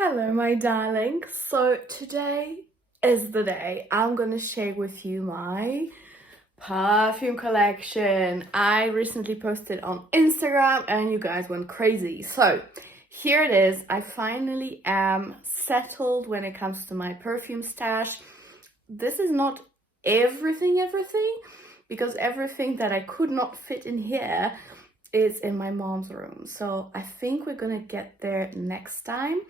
Hello, my darling. So today is the day I'm gonna share with you my perfume collection. I recently posted on Instagram and you guys went crazy. So here it is. I finally am settled when it comes to my perfume stash. This is not everything, because everything that I could not fit in here is in my mom's room. So I think we're gonna get there next time.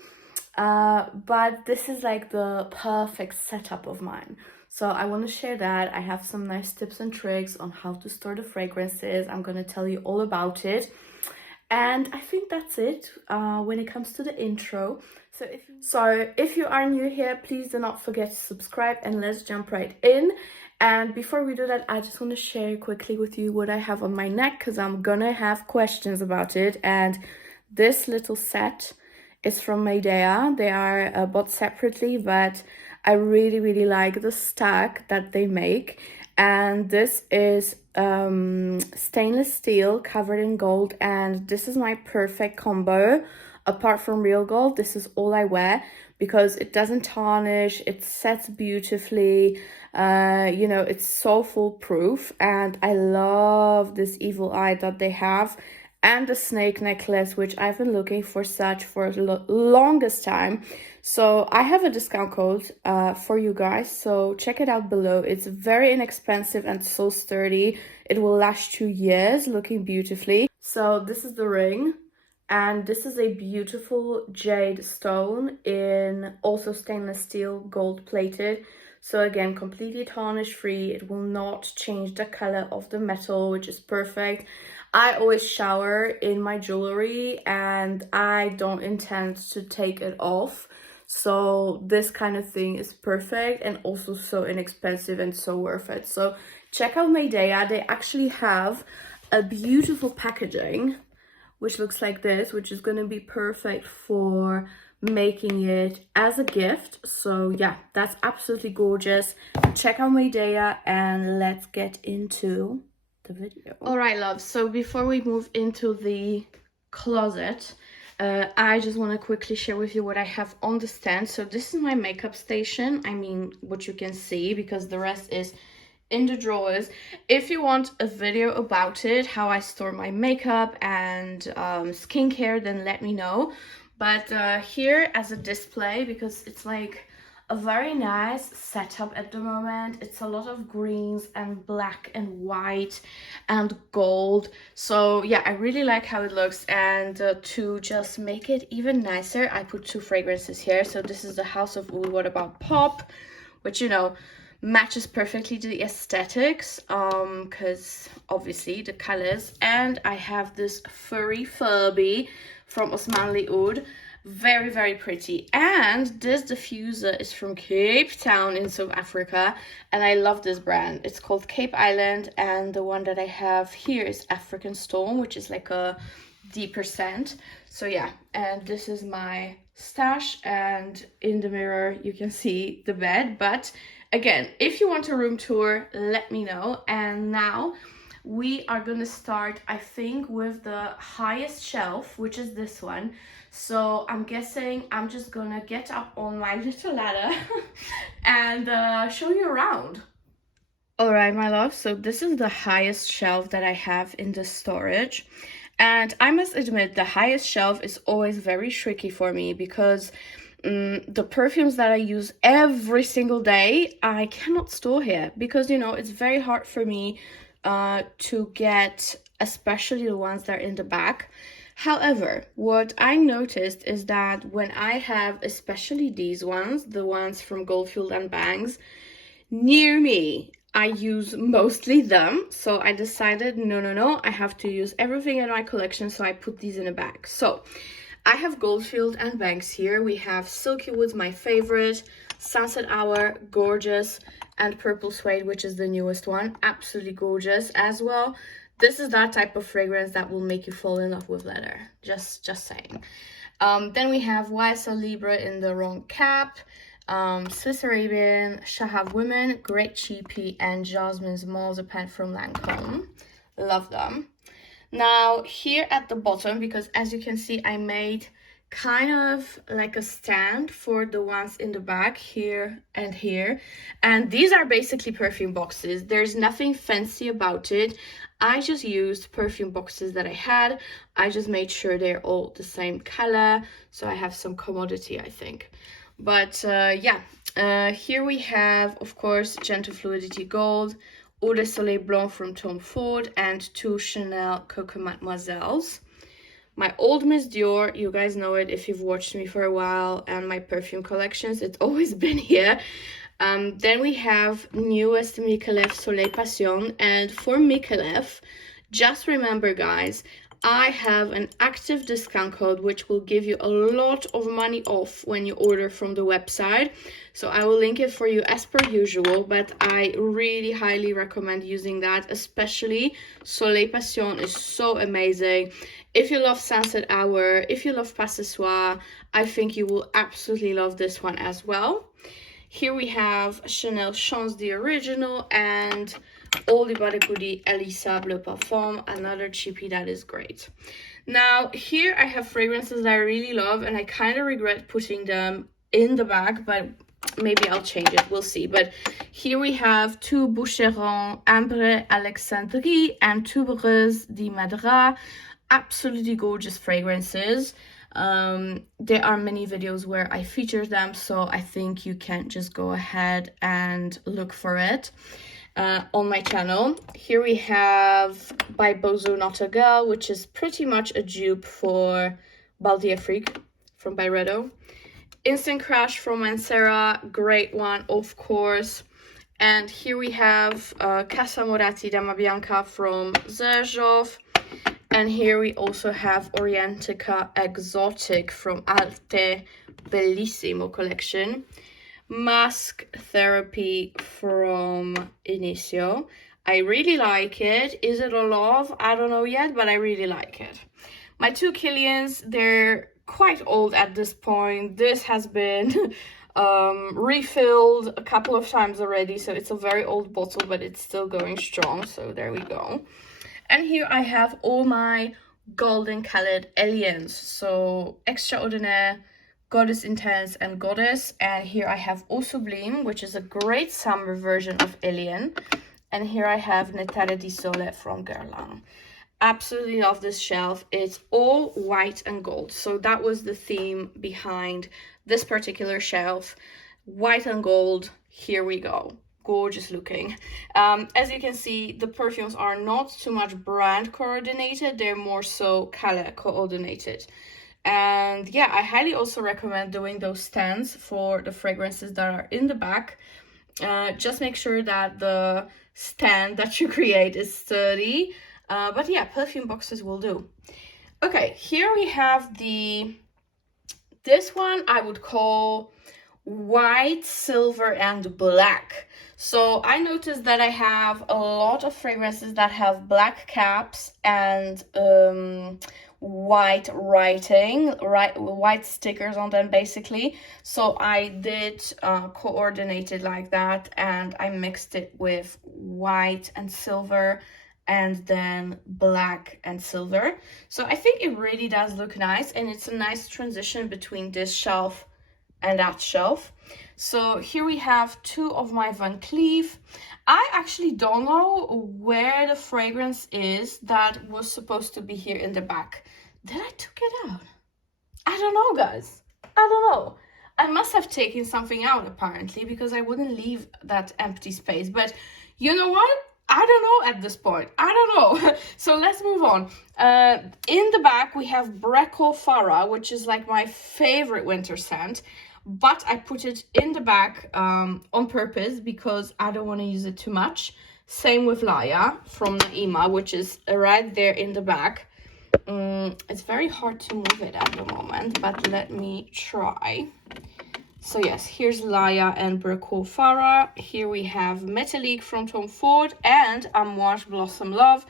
But this is like the perfect setup of mine. So I want to share that. I have some nice tips and tricks on how to store the fragrances. I'm going to tell you all about it. And I think that's it when it comes to the intro. So if you are new here, please do not forget to subscribe and let's jump right in. And before we do that, I just want to share quickly with you what I have on my neck because I'm gonna have questions about it. And this little set is from MEIDEYA. They are bought separately, but I really like the stack that they make. And this is stainless steel covered in gold, and this is my perfect combo. Apart from real gold, this is all I wear because it doesn't tarnish, it sets beautifully, you know, it's so foolproof. And I love this evil eye that they have, and the snake necklace, which I've been looking for such for the longest time. So I have a discount code for you guys, so check it out below. It's very inexpensive and so sturdy. It will last 2 years, looking beautifully. So this is the ring, and this is a beautiful jade stone in also stainless steel, gold plated. So again, completely tarnish free. It will not change the color of the metal, which is perfect. I always shower in my jewelry and I don't intend to take it off. So this kind of thing is perfect and also so inexpensive and so worth it. So check out MEIDEYA. They actually have a beautiful packaging, which looks like this, which is going to be perfect for making it as a gift. So yeah, that's absolutely gorgeous. Check out MEIDEYA and let's get into the video. All right, love. So before we move into the closet, I just want to quickly share with you what I have on the stand. So this is my makeup station. I mean, what you can see, because the rest is in the drawers. If you want a video about it, how I store my makeup and skincare, then let me know. But here as a display, because it's like a very nice setup at the moment. It's a lot of greens and black and white and gold. So yeah, I really like how it looks. And to just make it even nicer, I put 2 fragrances here. So this is the House of Oud What About Pop, which, you know, matches perfectly to the aesthetics because obviously the colors. And I have this Furry Furby from Osmanli Oud, very pretty. And this diffuser is from Cape Town in South Africa, and I love this brand. It's called Cape Island, and the one that I have here is African Storm, which is like a deeper scent. So yeah, and this is my stash, and in the mirror you can see the bed. But again, if you want a room tour, let me know. And now we are gonna start, I think, with the highest shelf, which is this one. So I'm guessing I'm just gonna get up on my little ladder and show you around. All right, my love, so this is the highest shelf that I have in the storage. And I must admit, the highest shelf is always very tricky for me because the perfumes that I use every single day, I cannot store here because, you know, it's very hard for me to get, especially the ones that are in the back. However, what I noticed is that when I have especially these ones, the ones from Goldfield and Bangs, near me, I use mostly them. So I decided, no, I have to use everything in my collection. So I put these in a bag. So I have Goldfield and Bangs here. We have Silky Woods, my favorite, Sunset Hour, gorgeous, and Purple Suede, which is the newest one, absolutely gorgeous as well. This is that type of fragrance that will make you fall in love with leather, just saying. Then we have YSL Libre in the wrong cap, Swiss Arabian, Shahab Women, Great Cheapy, and Jasmine's Marzipan from Lancome. Love them. Now here at the bottom, because as you can see, I made kind of like a stand for the ones in the back here and here, and these are basically perfume boxes. There's nothing fancy about it. I just used perfume boxes that I had. I just made sure they're all the same color, so I have some commodity, I think. But yeah, here we have, of course, Gentle Fluidity Gold, Eau de Soleil Blanc from Tom Ford, and 2 Chanel Coco Mademoiselles. My old Miss Dior, you guys know it if you've watched me for a while, and my perfume collections, it's always been here. Then we have newest MICALLEF Soleil Passion, and for MICALLEF, just remember guys, I have an active discount code which will give you a lot of money off when you order from the website. So I will link it for you as per usual, but I really highly recommend using that, especially Soleil Passion is so amazing. If you love Sunset Hour, if you love Pas Ce Soir, I think you will absolutely love this one as well. Here we have Chanel Chance the Original and Oldie But Goodie Elisa Bleu Parfum, another cheapie that is great. Now here I have fragrances that I really love, and I kind of regret putting them in the bag, but maybe I'll change it, we'll see. But here we have 2 Boucheron Ambre Alexandrie and Tuberose di Madra. Absolutely gorgeous fragrances. There are many videos where I feature them, so I think you can just go ahead and look for it on my channel. Here we have by Bozo Not a Girl, which is pretty much a dupe for Baldi Afrique from Byredo. Instant Crush from Mancera, great one, of course. And here we have Casa Moratti Dama Bianca from Zerjov. And here we also have Orientica Exotic from Arte Bellissimo collection. Mask Therapy from Initio. I really like it. Is it a love? I don't know yet, but I really like it. My 2 Kilians, they're quite old at this point. This has been refilled a couple of times already, so it's a very old bottle, but it's still going strong, so there we go. And here I have all my golden colored aliens, so Extraordinaire, Goddess Intense, and Goddess. And here I have Eau Sublime, which is a great summer version of Alien. And here I have Netare di Sole from Guerlain. Absolutely love this shelf. It's all white and gold, so that was the theme behind this particular shelf. White and gold, here we go. Gorgeous looking. As you can see, the perfumes are not too much brand coordinated, they're more so color coordinated. And yeah, I highly also recommend doing those stands for the fragrances that are in the back. Just make sure that the stand that you create is sturdy, but yeah, perfume boxes will do. Okay, here we have this one I would call white, silver, and black. So I noticed that I have a lot of fragrances that have black caps and white writing, white stickers on them basically. So I did coordinate it like that, and I mixed it with white and silver and then black and silver. So I think it really does look nice, and it's a nice transition between this shelf and that shelf. So here we have 2 of my Van Cleef. I actually don't know where the fragrance is that was supposed to be here in the back. Did I took it out? I don't know, guys. I don't know. I must have taken something out apparently, because I wouldn't leave that empty space. But you know what? I don't know at this point. I don't know. So let's move on. In the back, we have DRACO Farah, which is like my favorite winter scent. But I put it in the back on purpose because I don't want to use it too much. Same with Laya from Naima, which is right there in the back. It's very hard to move it at the moment, but let me try. So yes, here's Laya and DRACO Farah. Here we have Metallique from Tom Ford and Amouage Blossom Love.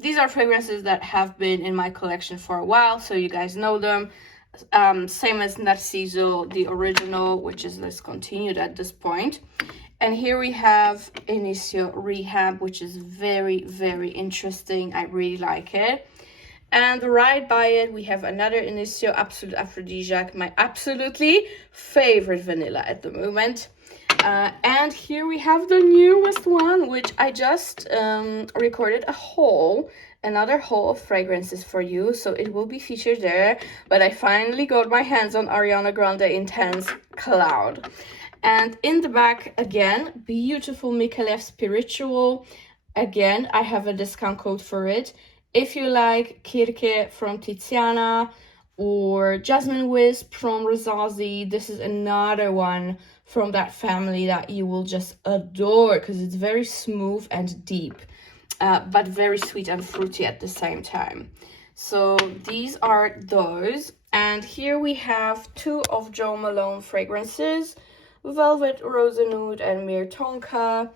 These are fragrances that have been in my collection for a while, so you guys know them. Same as Narciso, the original, which is discontinued at this point. And here we have Initio Rehab, which is very, very interesting. I really like it. And right by it, we have another Initio Absolute Aphrodisiac, my absolutely favorite vanilla at the moment. And here we have the newest one, which I just recorded a haul, another haul of fragrances for you, so it will be featured there. But I finally got my hands on Ariana Grande Intense Cloud. And in the back, again, beautiful MICALLEF Spiritual. Again, I have a discount code for it. If you like Kirke from Tiziana or Jasmine Wisp from Rosazi, this is another one from that family that you will just adore because it's very smooth and deep, but very sweet and fruity at the same time. So these are those. And here we have two of Jo Malone fragrances, Velvet Rose Nude and Mir Tonka.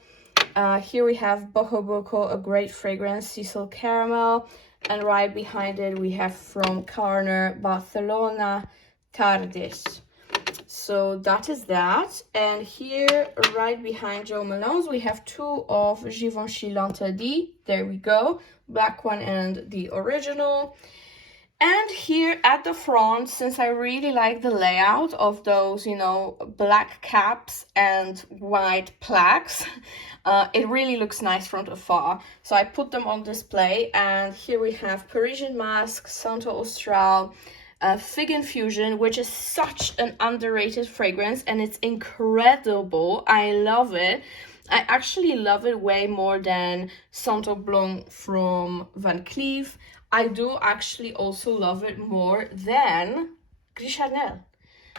Here we have Boho Boko, a great fragrance, Cecil Caramel. And right behind it, we have from Carner, Barcelona, Tardis. So that is that. And here, right behind Jo Malone's, we have two of Givenchy L'Interdit. There we go. Black one and the original. And here at the front, since I really like the layout of those, you know, black caps and white plaques, it really looks nice from afar. So I put them on display. And here we have Parisian Mask, Santo Austral, Fig Infusion, which is such an underrated fragrance and it's incredible. I love it. I actually love it way more than Santo Blanc from Van Cleef. I do actually also love it more than Gris Chanel,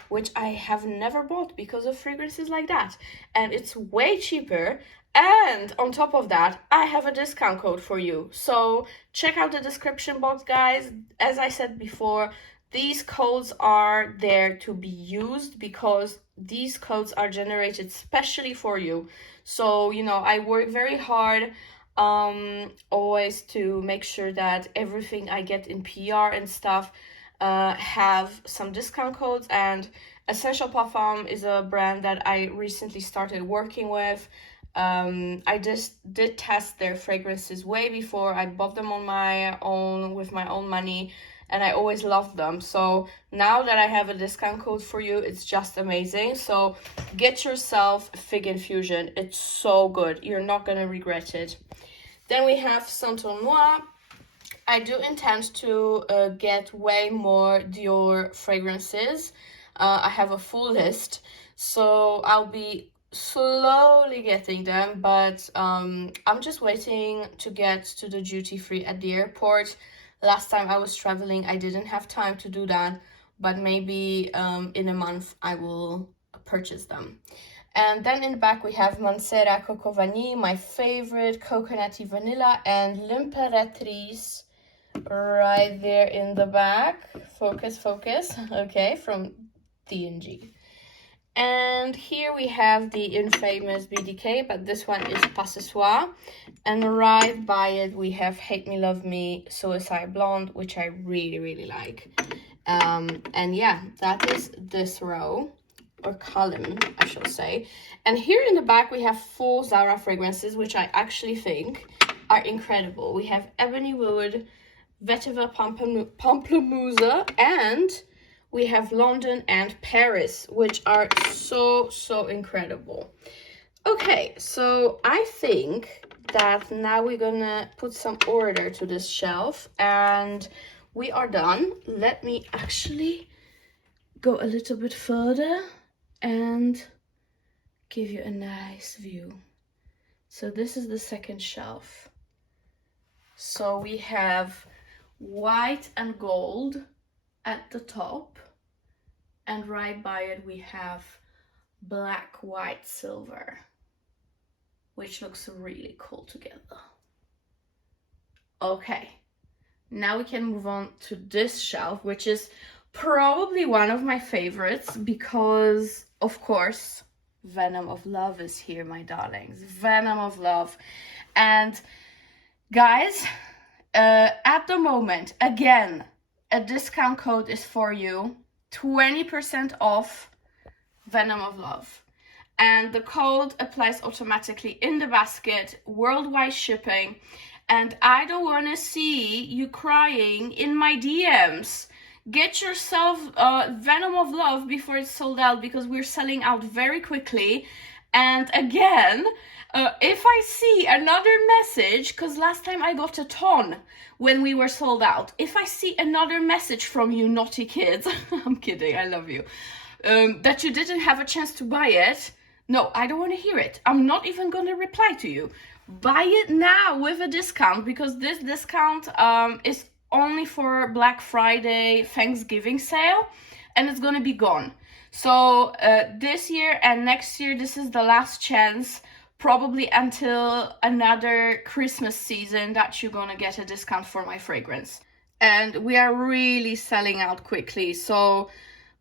which I have never bought because of fragrances like that. And it's way cheaper. And on top of that, I have a discount code for you. So check out the description box, guys. As I said before, these codes are there to be used because these codes are generated specially for you. So, you know, I work very hard always to make sure that everything I get in PR and stuff have some discount codes. And Essential Parfum is a brand that I recently started working with. I just did test their fragrances way before I bought them on my own with my own money, and I always loved them. So now that I have a discount code for you, it's just amazing. So get yourself Fig Infusion. It's so good. You're not gonna regret it. Then we have Saint Noir. I do intend to get way more Dior fragrances. I have a full list, so I'll be slowly getting them, but I'm just waiting to get to the duty free at the airport. Last time I was traveling, I didn't have time to do that, but maybe in a month I will purchase them. And then in the back we have Mancera Coco Vanille, my favorite coconutty vanilla, and L'Imperatrice right there in the back. Focus, focus. Okay, from D&G. And here we have the infamous BDK, but this one is Pas Ce Soir. And right by it we have Hate Me Love Me Suicide Blonde, which I really, really like. And yeah, that is this row, or column, I shall say. And here in the back we have 4 Zara fragrances, which I actually think are incredible. We have Ebony Wood, Vetiver Pamplemousse, and we have London and Paris, which are so incredible. Okay, so I think that now we're gonna put some order to this shelf and we are done. Let me actually go a little bit further and give you a nice view. So this is the second shelf. So we have white and gold at the top, and right by it we have black, white, silver, which looks really cool together. Okay, now we can move on to this shelf, which is probably one of my favorites because, of course, Venom of Love is here, my darlings. Venom of Love. And guys, at the moment, again, a discount code is for you. 20% off Venom of Love. And the code applies automatically in the basket, worldwide shipping. and I don't want to see you crying in my DMs. Get yourself Venom of Love before it's sold out, because we're selling out very quickly. And again, if I see another message, because last time I got a ton when we were sold out, if I see another message from you naughty kids, I'm kidding, I love you, that you didn't have a chance to buy it, no, I don't want to hear it. I'm not even going to reply to you. Buy it now with a discount, because this discount is only for Black Friday, Thanksgiving sale, and it's going to be gone. So this year and next year, this is the last chance, probably until another Christmas season, that you're going to get a discount for my fragrance. And we are really selling out quickly. So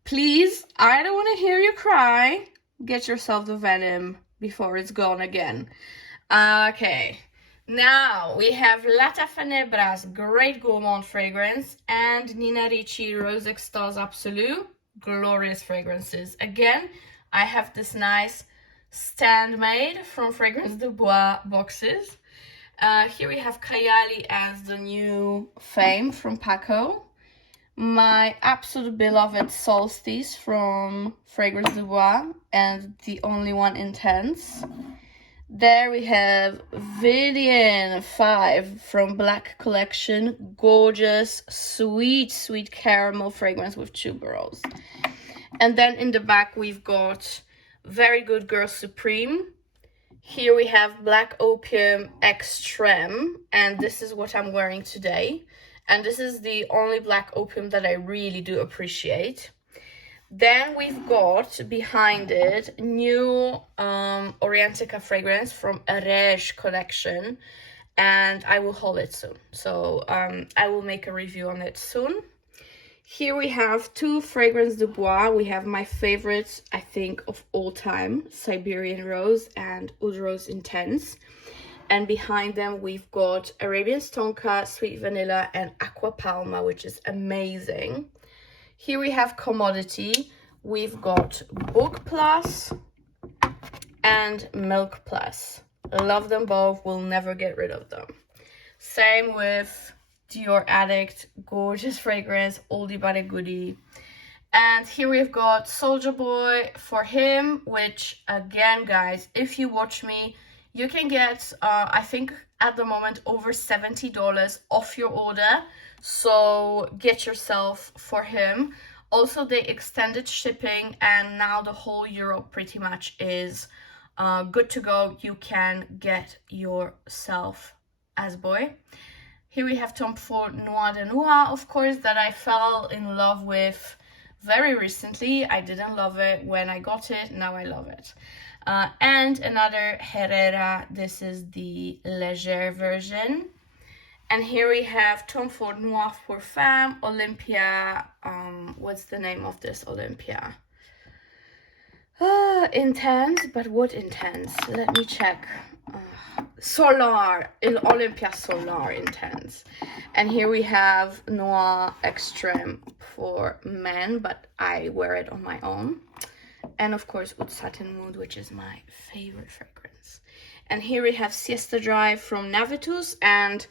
please, I don't want to hear you cry. Get yourself the Venom before it's gone again. Okay, now we have La Tenebra's Great Gourmand fragrance and Nina Ricci Rose Extase Absolue. Glorious fragrances. Again, I have this nice stand made from Fragrance de Bois boxes. Here we have Kayali as the new Fame from Paco. My absolute beloved Solstice from Fragrance de Bois and the only one Intense. There we have Vidian 5 from Black Collection. Gorgeous, sweet, sweet caramel fragrance with tuberose. And then in the back we've got Very Good Girl Supreme. Here we have Black Opium Extreme, and this is what I'm wearing today. And this is the only Black Opium that I really do appreciate. Then we've got behind it new Orientica fragrance from Arège collection, and I will haul it soon. So I will make a review on it soon. Here we have two Fragrance de Bois. We have my favorites, I think, of all time, Siberian Rose and Oud Rose Intense. And behind them we've got Arabian Stonka, Sweet Vanilla, and Aqua Palma, which is amazing. Here we have Commodity. We've got Book Plus and Milk Plus. Love them both. We'll never get rid of them. Same with Dior Addict. Gorgeous fragrance. Oldie but a goodie. And here we've got Soulja Boy for him, which again, guys, if you watch me, you can get, I think at the moment, over $70 off your order. So get yourself for him. Also, they extended shipping, and now the whole Europe pretty much is good to go. You can get yourself SBOY. Here we have Tom Ford Noir de Noir, of course, that I fell in love with very recently. I didn't love it when I got it. Now I love it. And another Herrera. This is the Leger version. And here we have Tom Ford Noir pour Femme, Olympia. What's the name of this Olympia? Intense, but what Intense? Let me check. Solar, in Olympia Solar Intense. And here we have Noir Extreme for men, but I wear it on my own. And of course, Oud Satin Mood, which is my favorite fragrance. And here we have Siesta Drive from NAVITUS, and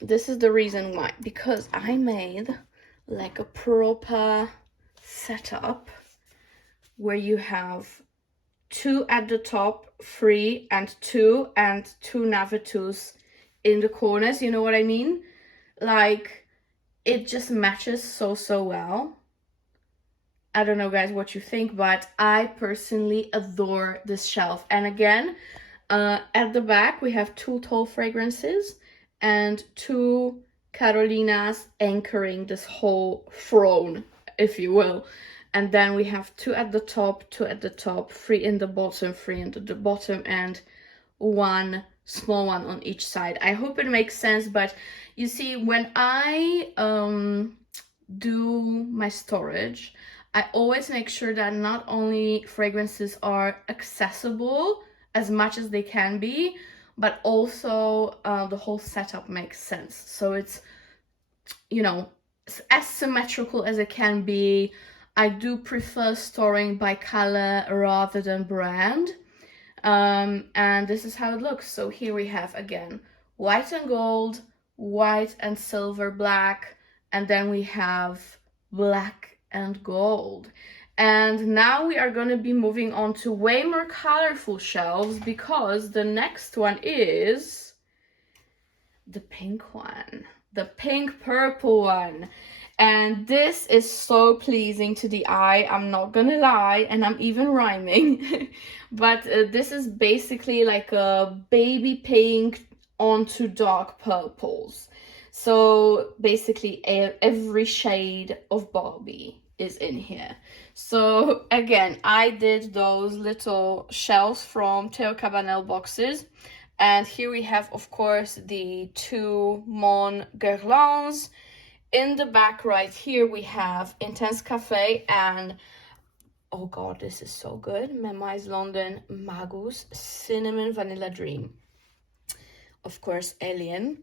this is the reason why, because I made like a proper setup where you have two at the top, free, and two NAVITUS in the corners. You know what I mean? Like, it just matches so well. I don't know, guys, what you think, but I personally adore this shelf. And again, at the back, we have two tall fragrances and two Carolinas anchoring this whole throne, if you will. And then we have two at the top, three in the bottom, three into the bottom, and one small one on each side. I hope it makes sense, but you see, when I do my storage, I always make sure that not only fragrances are accessible as much as they can be, but also the whole setup makes sense. So it's, you know, as symmetrical as it can be. I do prefer storing by color rather than brand. And this is how it looks. So here we have, again, white and gold, white and silver black, and then we have black and gold. And now we are going to be moving on to way more colorful shelves, because the next one is the pink one, the pink purple one. And this is so pleasing to the eye, I'm not gonna lie, and I'm even rhyming. But this is basically like a baby pink onto dark purples. So basically every shade of Barbie is in here. So again, I did those little shelves from Theo Cabanel boxes. And here we have, of course, the two Mon Guerlains. In the back right here, we have Intense Cafe and, oh god, this is so good, Memoirs London Magus Cinnamon Vanilla Dream. Of course, Alien.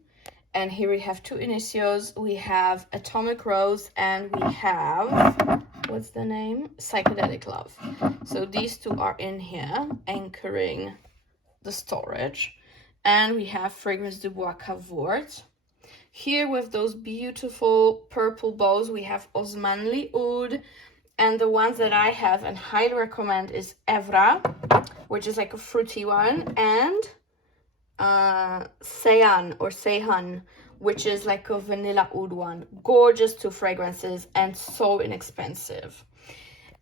And here we have two Inicios. We have Atomic Rose and we have, what's the name? Psychedelic Love. So these two are in here, anchoring the storage. And we have Fragrance du Bois Cavourt. Here with those beautiful purple bows, we have Osmanli Oud. And the ones that I have and highly recommend is Evra, which is like a fruity one, and Seihan, which is like a vanilla oud one. Gorgeous two fragrances and so inexpensive.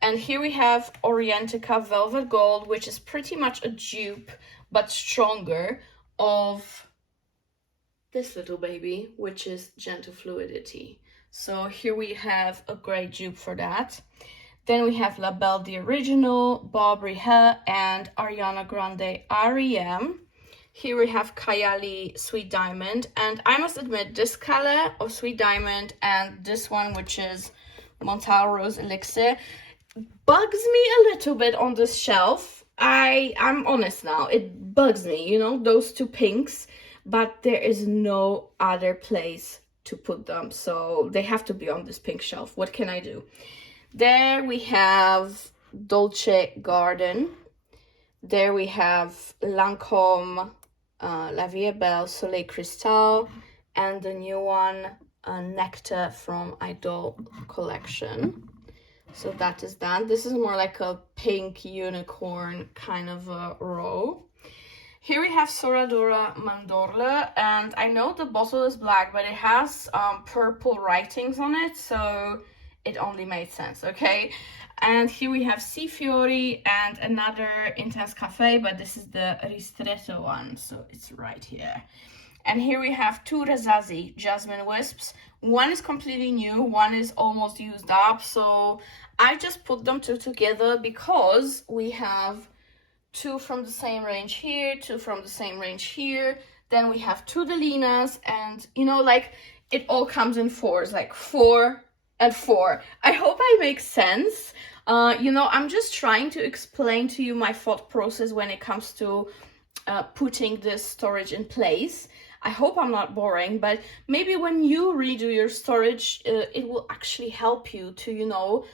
And here we have Orientica Velvet Gold, which is pretty much a dupe, but stronger, of this little baby, which is Gentle Fluidity. So here we have a great dupe for that. Then we have La Belle the Original, Barbary Hair, and Ariana Grande R.E.M. Here we have Kayali Sweet Diamond, and I must admit, this color of Sweet Diamond and this one, which is Montal Rose Elixir, bugs me a little bit on this shelf. I'm honest now, it bugs me, you know, those two pinks. But there is no other place to put them, so they have to be on this pink shelf. What can I do? There we have Dolce Garden. There we have Lancôme La Vie est Belle Soleil Cristal, and the new one, Nectar from Idol collection. So that is that. This is more like a pink unicorn kind of a row. Here we have SORA DORA Mandorle, and I know the bottle is black, but it has purple writings on it, so it only made sense, okay? And here we have Sea Fiori and another Intense Cafe, but this is the Ristretto one, so it's right here. And here we have two Rezazi Jasmine Wisps. One is completely new, one is almost used up, so I just put them two together because we have two from the same range here, two from the same range here. Then we have two Delinas, and you know, like, it all comes in fours, like 4 and 4. I hope I make sense. You know, I'm just trying to explain to you my thought process when it comes to putting this storage in place. I hope I'm not boring, but maybe when you redo your storage, it will actually help you to, you know,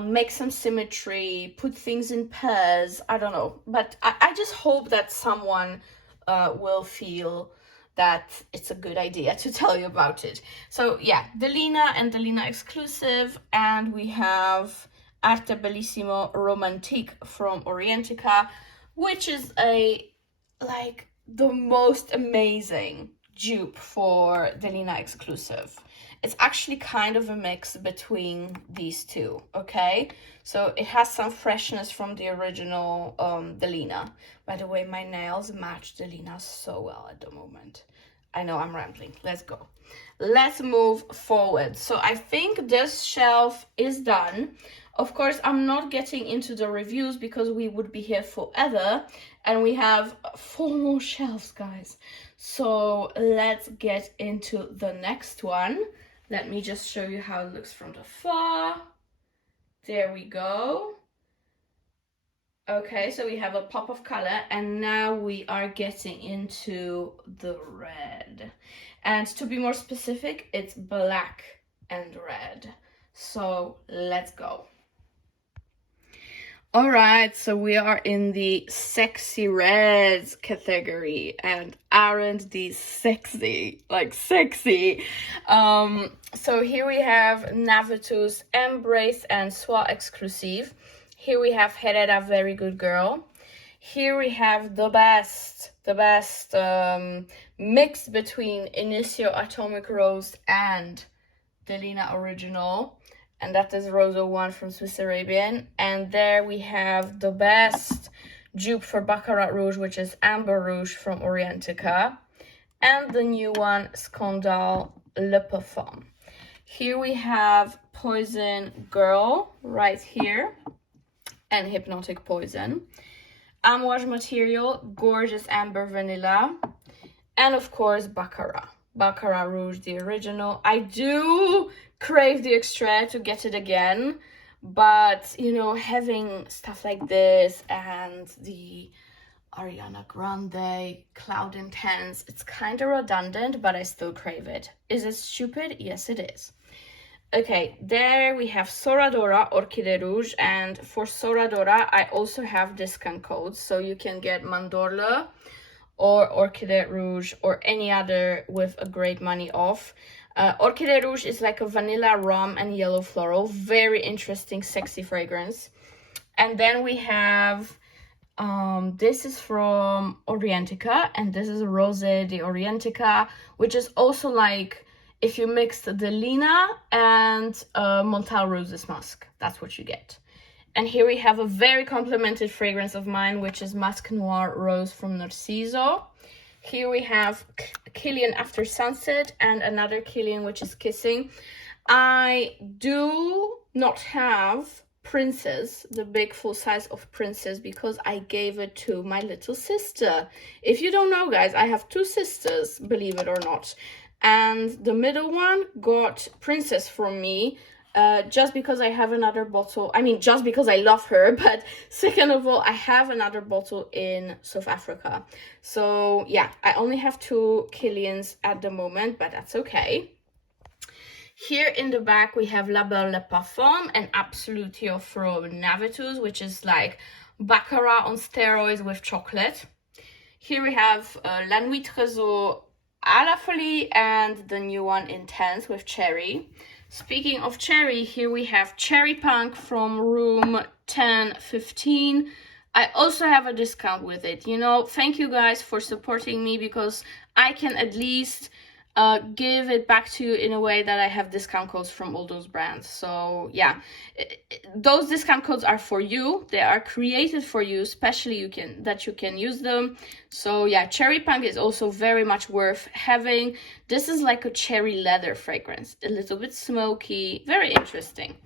make some symmetry, put things in pairs. I don't know, but I just hope that someone will feel that it's a good idea to tell you about it. So yeah, Delina and Delina exclusive, and we have Arte Bellissimo Romantique from Orientica, which is like the most amazing dupe for Delina exclusive. It's actually kind of a mix between these two, okay? So it has some freshness from the original Delina. By the way, my nails match Delina so well at the moment. I know I'm rambling. Let's go. Let's move forward. So I think this shelf is done. Of course, I'm not getting into the reviews because we would be here forever. And we have 4 more shelves, guys. So let's get into the next one. Let me just show you how it looks from the far. There we go. Okay, so we have a pop of color, and now we are getting into the red. And to be more specific, it's black and red. So let's go. All right, so we are in the sexy reds category, and aren't these sexy? Like sexy. So here we have NAVITUS Embrace and Sois Exclusive. Here we have Herrera Very Good Girl. Here we have the best mix between Initio Atomic Rose and Delina Original. And that is Rosa 1 from Swiss Arabian. And there we have the best dupe for Baccarat Rouge, which is Amber Rouge from Orientica. And the new one, Scandale Le Parfum. Here we have Poison Girl right here. And Hypnotic Poison. Amouage Material, Gorgeous Amber Vanilla. And of course, Baccarat Rouge, the original. I do crave the extra to get it again, but you know, having stuff like this and the Ariana Grande Cloud Intense, it's kind of redundant, but I still crave it. Is it stupid? Yes, it is. Okay, there we have SORA DORA Orchidée Rouge, and for SORA DORA I also have discount codes, so you can get Mandorle or Orchidée Rouge or any other with a great money off. Orchidée Rouge is like a vanilla, rum, and yellow floral. Very interesting, sexy fragrance. And then we have, this is from Orientica, and this is Rosé de Orientica, which is also like, if you mix the Lina and Montal Roses Musk, that's what you get. And here we have a very complimented fragrance of mine, which is Masque Noir Rose from Narciso. Here we have Killian After Sunset and another Killian, which is Kissing. I do not have Princess, the big full size of Princess, because I gave it to my little sister. If you don't know, guys, I have two sisters, believe it or not. And the middle one got Princess from me. Just because I have another bottle, I mean, just because I love her, but second of all, I have another bottle in South Africa. So yeah, I only have two Killians at the moment, but that's okay. Here in the back, we have La Belle Le Parfum and Absolutio from NAVITUS, which is like Baccarat on steroids with chocolate. Here we have La Nuit Réseau à la Folie and the new one Intense with Cherry. Speaking of cherry, here we have Cherry Punk from room 1015. I also have a discount with it. You know, thank you guys for supporting me, because I can at least give it back to you in a way that I have discount codes from all those brands. So yeah, those discount codes are for you. They are created for you, especially you can use them. So yeah, Cherry Punk is also very much worth having. This is like a cherry leather fragrance, a little bit smoky, very interesting.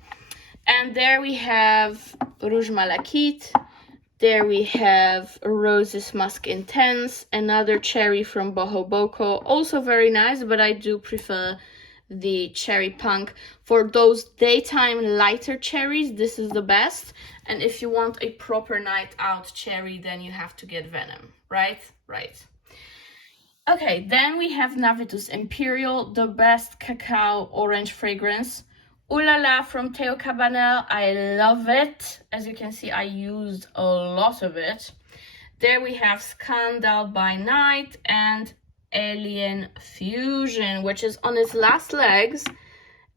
And there we have Rouge Malachite. There we have Roses Musk Intense, another cherry from Boho Boko, also very nice, but I do prefer the Cherry Punk. For those daytime lighter cherries, this is the best. And if you want a proper night out cherry, then you have to get Venom, right? Right. Okay, then we have NAVITUS Imperial, the best cacao orange fragrance. Ooh La La from Theo Cabanel, I love it. As you can see, I used a lot of it. There we have Scandal by Night and Alien Fusion, which is on its last legs.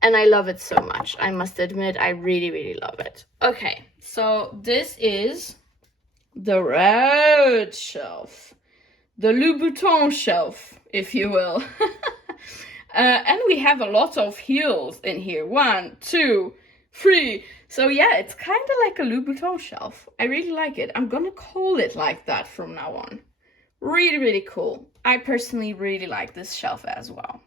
And I love it so much. I must admit, I really, really love it. Okay, so this is the red shelf. The Louboutin shelf, if you will. And we have a lot of heels in here. 1, 2, 3. So yeah, it's kind of like a Louboutin shelf. I really like it. I'm gonna call it like that from now on. Really, really cool. I personally really like this shelf as well.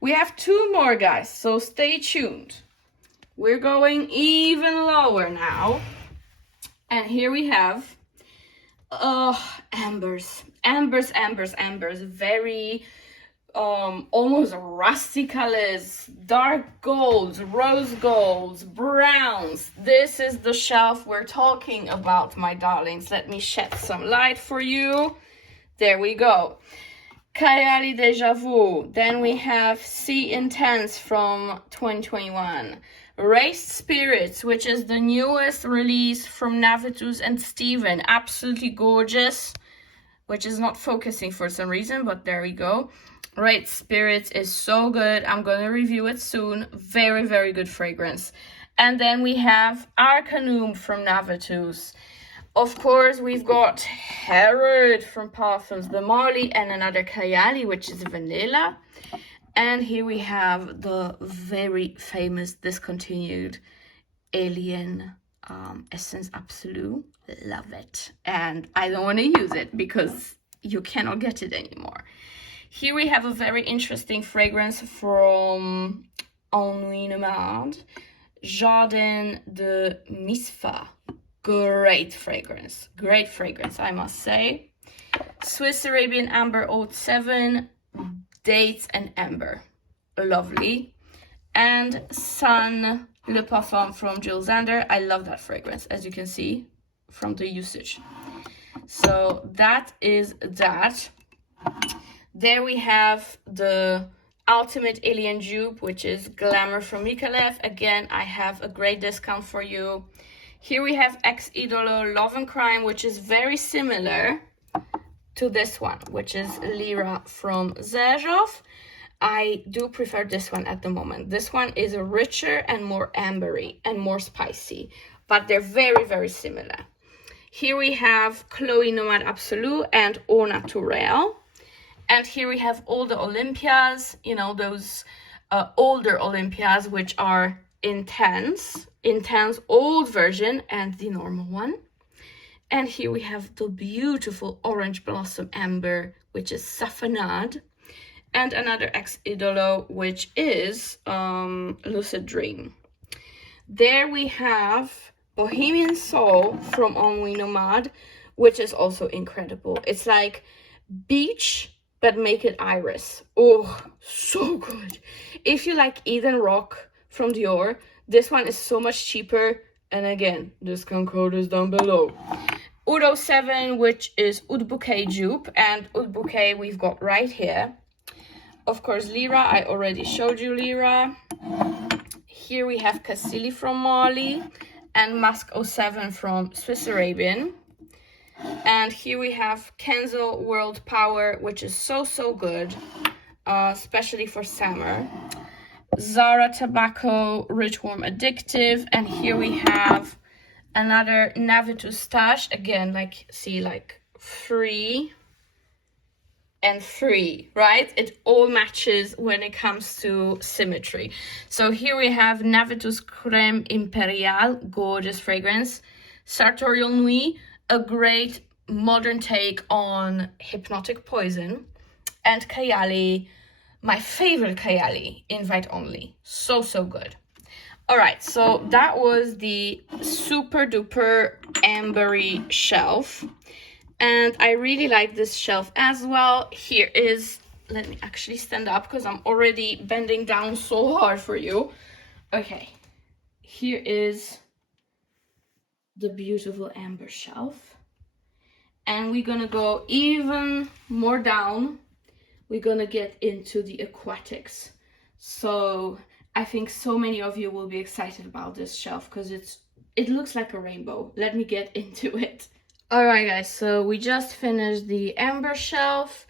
We have 2 more, guys, so stay tuned. We're going even lower now. And here we have ambers. Ambers. Very almost rusty colors, dark golds, rose golds, browns. This is the shelf we're talking about, my darlings. Let me shed some light for you. There we go. Kayali Deja Vu. Then we have Sea Intense from 2021. Raised Spirits, which is the newest release from NAVITUS and Steven. Absolutely gorgeous, which is not focusing for some reason, but there we go. Raised Spirits is so good. I'm going to review it soon. Very, very good fragrance. And then we have Arcanum from NAVITUS. Of course, we've got Herod from Parfums, the Marley, and another Kayali, which is vanilla. And here we have the very famous discontinued Alien Essence Absolute. Love it. And I don't want to use it because you cannot get it anymore. Here we have a very interesting fragrance from NUIT, Jardin de Misfa. Great fragrance, I must say. Swiss Arabian Amber Oud 7, Dates and Amber, lovely. And Sun Le Parfum from Jules Zander. I love that fragrance, as you can see from the usage. So that is that. There we have the Ultimate Alien Dupe, which is Glamour from MICALLEF. Again, I have a great discount for you. Here we have Ex Idolo Love and Crime, which is very similar to this one, which is Lyra from Zerjov. I do prefer this one at the moment. This one is richer and more ambery and more spicy, but they're very, very similar. Here we have Chloe Nomade Absolute and Au Naturel. And here we have all the Olympias, you know, those older Olympias, which are intense old version and the normal one. And here we have the beautiful Orange Blossom Amber, which is Safanad, and another Ex Idolo, which is Lucid Dream. There we have Bohemian Soul from Ennui Nomade, which is also incredible. It's like beach, but make it iris. Oh, so good. If you like Eden Rock from Dior, this one is so much cheaper. And again, discount code is down below. Oud 07, which is Oud Bouquet dupe. And Oud Bouquet we've got right here. Of course, Lyra. I already showed you Lyra. Here we have Cassili from Marley. And Musk 07 from Swiss Arabian. And here we have Kenzo World Power, which is so good, especially for summer. Zara Tobacco Rich Warm Addictive. And here we have another NAVITUS stash. Again, like, see, like 3 and 3, right? It all matches when it comes to symmetry. So here we have NAVITUS Crème Imperial, gorgeous fragrance. Sartorial Nuit, a great modern take on Hypnotic Poison. And Kayali, my favorite Kayali, invite only. So good. All right, so that was the super duper ambery shelf. And I really like this shelf as well. Here is, let me actually stand up because I'm already bending down so hard for you. Okay, here is the beautiful amber shelf. And we're gonna go even more down. We're gonna get into the Aquatics. So I think so many of you will be excited about this shelf because it looks like a rainbow. Let me get into it. All right, guys, so we just finished the amber shelf.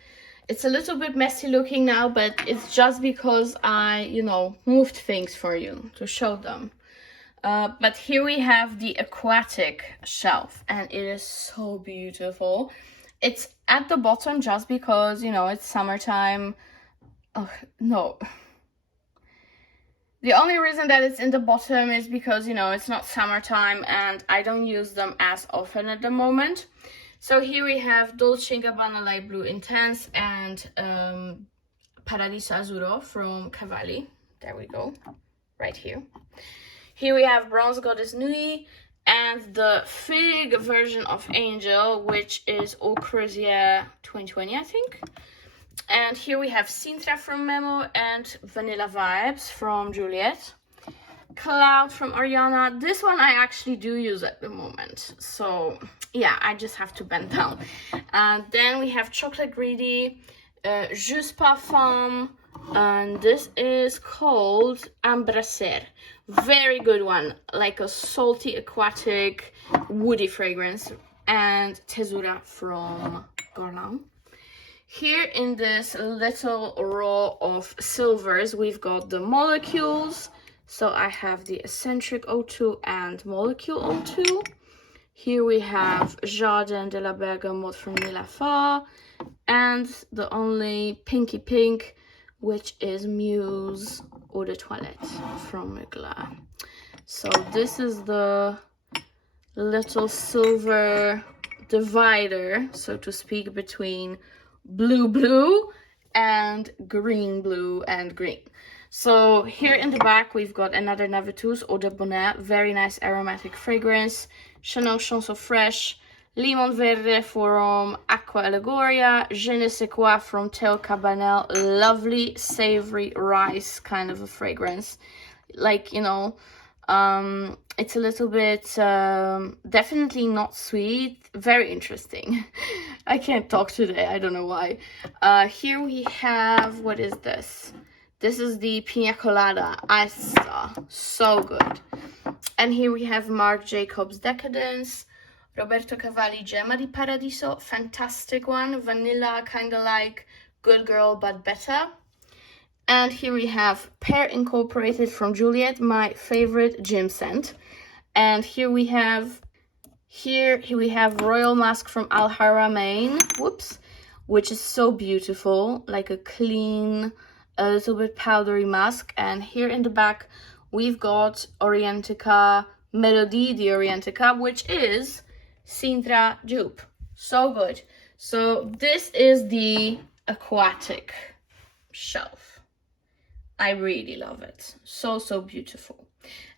It's a little bit messy looking now, but it's just because I, you know, moved things for you to show them. But here we have the aquatic shelf, and it is so beautiful. It's at the bottom just because, you know, it's summertime. Oh, no. The only reason that it's in the bottom is because, you know, it's not summertime and I don't use them as often at the moment. So here we have Dolce & Gabbana Light Blue Intense and Paradiso Azzurro from Cavalli. There we go, right here. Here we have Bronze Goddess Nuit and the Fig version of Angel, which is Eau Croisière 2020, I think. And here we have Sintra from Memo and Vanilla Vibes from Juliet. Cloud from Ariana. This one I actually do use at the moment. So yeah, I just have to bend down. Then we have Chocolate Greedy, Juste Parfum, And this is called Embracer. Very good one, like a salty, aquatic, woody fragrance. And Tesura from Guerlain. Here in this little row of silvers, we've got the molecules. So I have the Eccentric O2 and Molecule O2. Here we have Jardin de la Bergamote from Nilafa. And the only pinky pink, which is Muse Eau de Toilette from Mugler. So this is the little silver divider, so to speak, between blue and green and green. So here in the back we've got another NAVITUS Eau de Bonnet, very nice aromatic fragrance. Chanel Chanson Fresh, Limon Verde from Aqua Allegoria, Je ne sais quoi from Theo Cabanel, lovely savory rice kind of a fragrance. Like, you know, it's a little bit, definitely not sweet, very interesting. I can't talk today, I don't know why. Here we have, what is this? This is the Pina Colada Iced, so good. And here we have Marc Jacobs Decadence, Roberto Cavalli Gemma di Paradiso, fantastic one, vanilla, kind of like Good Girl but better. And here we have Pear Incorporated from Juliet, my favorite gym scent. And here we have Royal Musk from Al Haramain, whoops, which is so beautiful, like a clean, a little bit powdery musk. And here in the back we've got Orientica Melodie di Orientica, which is Sintra dupe. So good. So this is the Aquatic shelf. I really love it. So beautiful.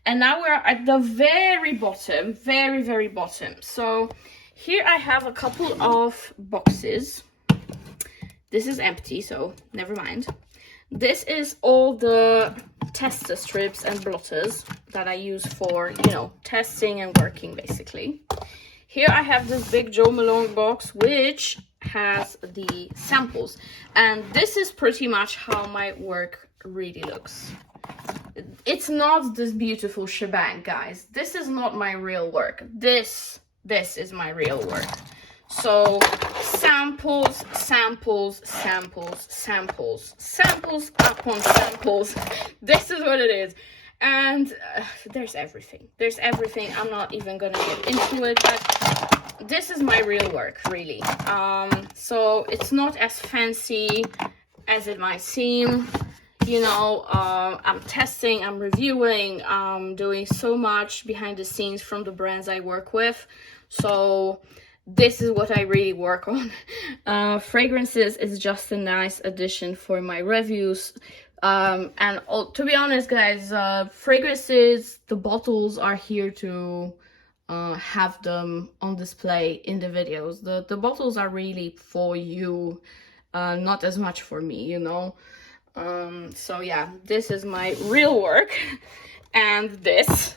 And now we're at the very bottom, very bottom. So here I have a couple of boxes. This is empty, so never mind. This is all the tester strips and blotters that I use for, you know, testing and working basically. Here I have this big Jo Malone box, which has the samples. And this is pretty much how my work really looks. It's not this beautiful shebang, guys. This is not my real work. This is my real work. So samples upon samples. This is what it is. And there's everything. I'm not even gonna get into it, but this is my real work, really. So it's not as fancy as it might seem. You know, I'm testing, I'm reviewing, I'm doing so much behind the scenes from the brands I work with. So this is what I really work on. Fragrances is just a nice addition for my reviews. And to be honest, guys, fragrances, the bottles are here to have them on display in the videos. The bottles are really for you, not as much for me, you know. So yeah, this is my real work. And this,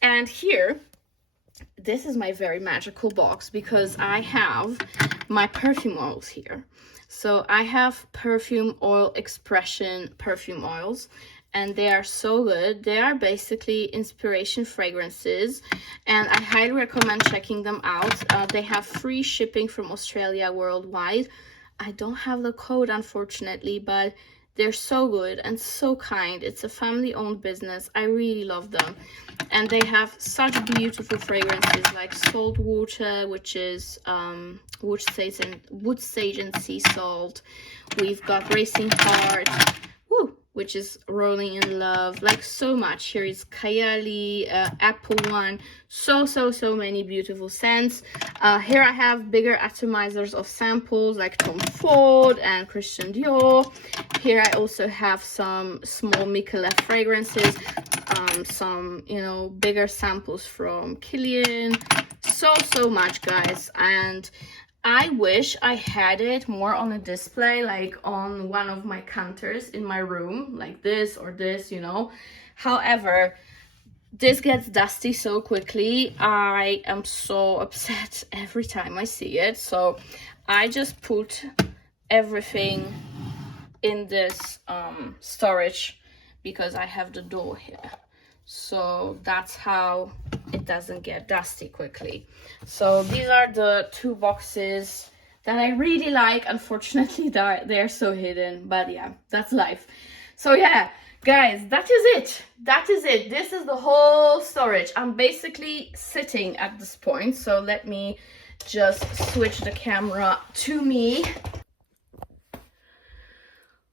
and here, this is my very magical box because I have my perfume oils here. So I have Perfume Oil Expression perfume oils, and they are so good. They are basically inspiration fragrances, and I highly recommend checking them out. They have free shipping from Australia worldwide. I don't have the code, unfortunately, but they're so good and so kind. It's a family-owned business. I really love them. And they have such beautiful fragrances like Salt Water, which is wood sage and sea salt. We've got Racing Heart, which is Rolling in Love. Like so much. Here is Kayali, Apple One. So many beautiful scents. Here I have bigger atomizers of samples like Tom Ford and Christian Dior. Here I also have some small MICALLEF fragrances. Some, you know, bigger samples from Kilian. So much, guys. And I wish I had it more on a display, like on one of my counters in my room, like this or this, you know. However, this gets dusty so quickly. I am so upset every time I see it. So I just put everything in this storage because I have the door here. So that's how it doesn't get dusty quickly. So these are the 2 boxes that I really like. Unfortunately, they're so hidden, but yeah, that's life. So yeah, guys, that is it. That is it. This is the whole storage. I'm basically sitting at this point. So let me just switch the camera to me.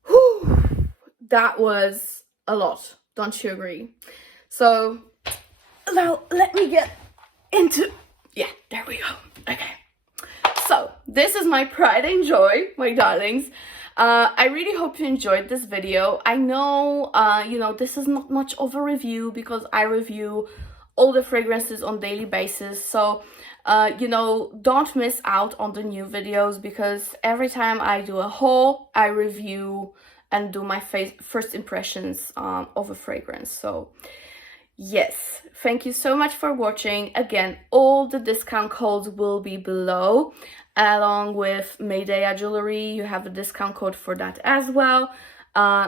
Whew, that was a lot. Don't you agree? So now let me get into, yeah, there we go. Okay. So this is my pride and joy, my darlings. I really hope you enjoyed this video. I know, you know, this is not much of a review because I review all the fragrances on daily basis. So, you know, don't miss out on the new videos because every time I do a haul, I review and do my first impressions of a fragrance. So yes, thank you so much for watching. Again, all the discount codes will be below, along with MEIDEYA jewelry. You have a discount code for that as well.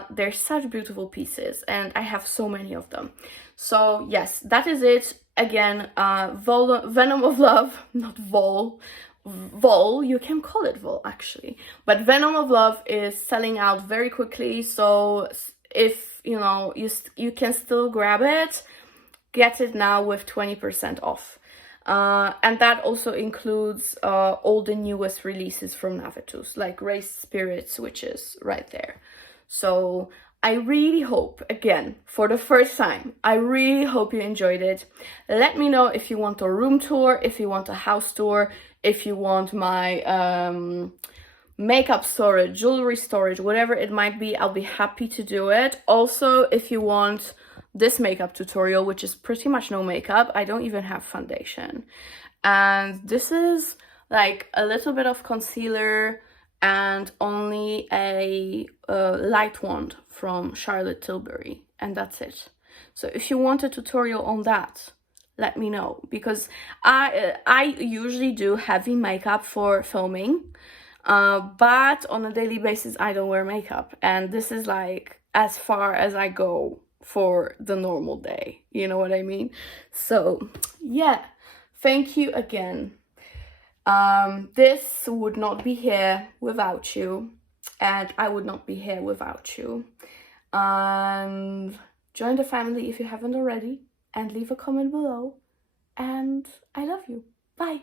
They're such beautiful pieces and I have so many of them. So yes, that is it. Again, Venom of Love, not Vol, you can call it Vol actually, but Venom of Love is selling out very quickly. So if you know you can still grab it, get it now with 20% off. And that also includes all the newest releases from NAVITUS, like Race Spirits, which is right there. So I really hope, again, for the first time, I really hope you enjoyed it. Let me know if you want a room tour, if you want a house tour, if you want my makeup storage, jewelry storage, whatever it might be, I'll be happy to do it. Also, if you want this makeup tutorial, which is pretty much no makeup, I don't even have foundation. And this is like a little bit of concealer and only a light wand from Charlotte Tilbury, and that's it. So if you want a tutorial on that, let me know, because I usually do heavy makeup for filming, but on a daily basis I don't wear makeup, and this is like as far as I go for the normal day, you know what I mean? So yeah, thank you again. This would not be here without you, and I would not be here without you. Join the family if you haven't already, and leave a comment below, and I love you. Bye.